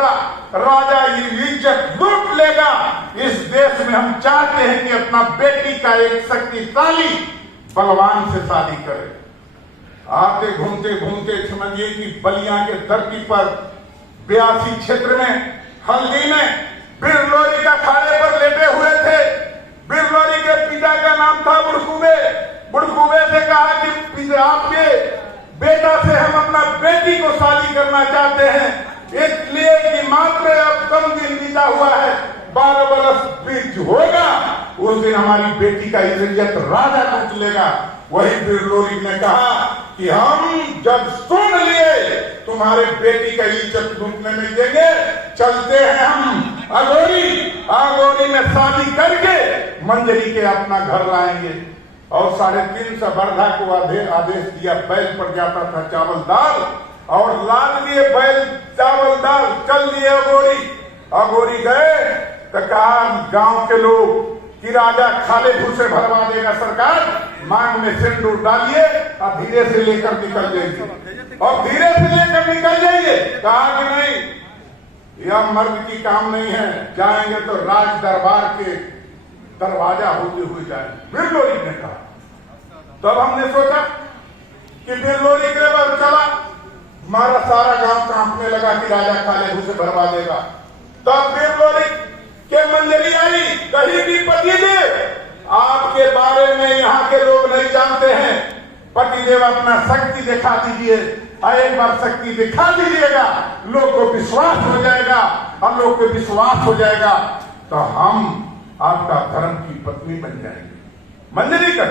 होता, राजा ये इज्जत लूट लेगा। इस देश में हम चाहते हैं कि अपना बेटी का एक शक्तिशाली बलवान से शादी करे। आते घूमते घूमते समझिए कि बलिया के धरती पर 82 क्षेत्र में हल्दी में बिरलोरी का खाड़े पर लेटे हुए थे। बिरलोरी के पिता का नाम था बुड़कुबे। बुड़कुबे से कहा कि आपके बेटा से हम अपना बेटी को शादी करना चाहते हैं, इसलिए कि मात्र अब कम दिन बीता हुआ है, 12 बरस बीत होगा, उस दिन हमारी बेटी का इज्जत राजा लूट लेगा। वही बिरलोरी ने कहा कि हम जब सुन लिए तुम्हारे बेटी का इज्जत लूटने नहीं देंगे, चलते हैं हम आगोरी में शादी करके मंजरी के अपना घर लाएंगे। और 3.5 वर्धा को आदेश दिया, बैल पर जाता था चावल दाल, और लाद लिए बैल चावल दाल, चल दिए अगोरी गए तो कहा गांव के लोग कि राजा खाले भूसे भरवा देगा सरकार, मांग में सिंदूर डालिए और धीरे से लेकर निकल जाइए। और धीरे से लेकर निकल जाइए, कहा कि नहीं, यह मर्द की काम नहीं है, जाएंगे तो राज दरबार के दरवाजा होते हुए जाएंगे। बिरलोरी ने कहा। तब हमने सोचा कि बिरलोरी के बाद चला, हमारा सारा गांव कांपने लगा कि राजा खाले भूसे भरवा देगा। तब बिरलोरी के मंजरी आई, कहीं भी पतिदेव आपके बारे में यहाँ के लोग नहीं जानते हैं, पतिदेव अपना शक्ति दिखा दीजिए, एक बार शक्ति दिखा दीजिएगा, लोग को विश्वास हो जाएगा, और लोग को विश्वास हो जाएगा तो हम आपका धर्म की पत्नी बन जाएंगे। मंजरी कर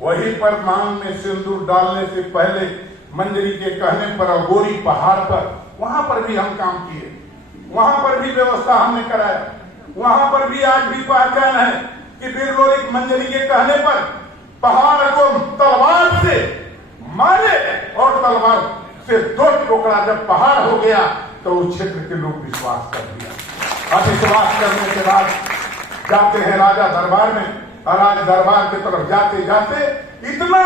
वहीं पर मांग में सिंदूर डालने से पहले मंजरी के कहने पर अगोरी पहाड़ पर, वहां पर भी हम काम किए, वहां पर भी व्यवस्था हमने कराया। वहां पर भी आज भी पहचान है कि बिरलोरी मंजरी के कहने पर पहाड़ को तलवार से मारे, और तलवार से 2 टुकड़ा जब पहाड़ हो गया तो उस क्षेत्र के लोग विश्वास कर दिया। अब विश्वास करने के बाद जाते हैं राजा दरबार में, और राज दरबार की तरफ जाते जाते इतना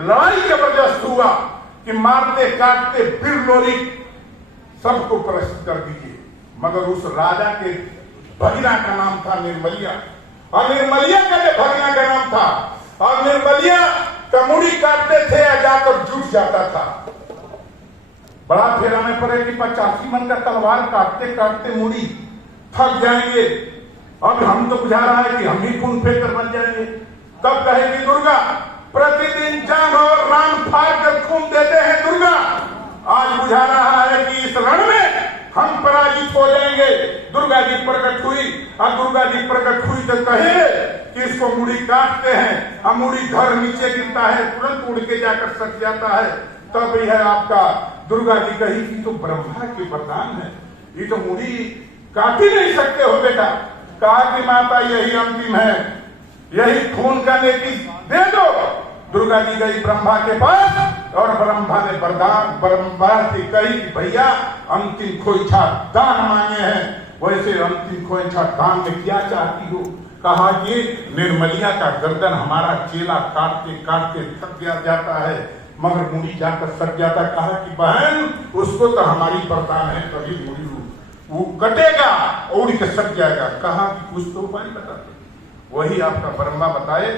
लड़ाई जबरदस्त हुआ कि मारते काटते बिरलोरी सबको परास्त कर दीजिए। मगर उस राजा के भगीना का नाम था निर्मलिया, और निर्मलिया का जो भगीना का नाम था, और निर्मलिया का मुड़ी काटते थे या जाकर जुट जाता था। बड़ा फेरा में पड़े कि 85 मन का तलवार काटते काटते मुड़ी थक जाएंगे, अब हम तो बुझा रहा है कि हम ही खून फेंकर बन जाएंगे। तब कहेगी दुर्गा, प्रतिदिन जंग और रान फाड़ कर खून देते हैं दुर्गा, आज बुझा रहा है कि इस रण में हम पराजित हो जाएंगे। दुर्गा जी प्रकट हुई, और दुर्गा जी प्रकट हुई तो कहे कि इसको मुड़ी काटते हैं, और मुड़ी घर नीचे गिरता है, तुरंत उड़ के जाकर सट जाता है। तब यह आपका दुर्गा जी कही कि तो ब्रह्मा के वरदान है, ये तो मुड़ी काट ही नहीं सकते हो बेटा। कहा कि माता यही अंतिम है, यही खून का नेकी दे दो। दुर्गा जी गई ब्रह्मा के पास, और ब्रह्मा ने वरदान ब्रह्मा से कही कि भैया अंतिम खोइछा दान मांगे हैं, वैसे अंतिम खोइछा दान में क्या चाहती हो? कहा कि निर्मलिया का गर्दन हमारा चेला काटते काटते थक जाता है, मगर मुड़ी जाकर सट जाता। कहा कि बहन उसको तो हमारी वरदान है, कभी मुड़ी वो कटेगा, उड़ के सट जाएगा। कहा कि कुछ तो उपाय बताते, वही आपका ब्रह्मा बताए।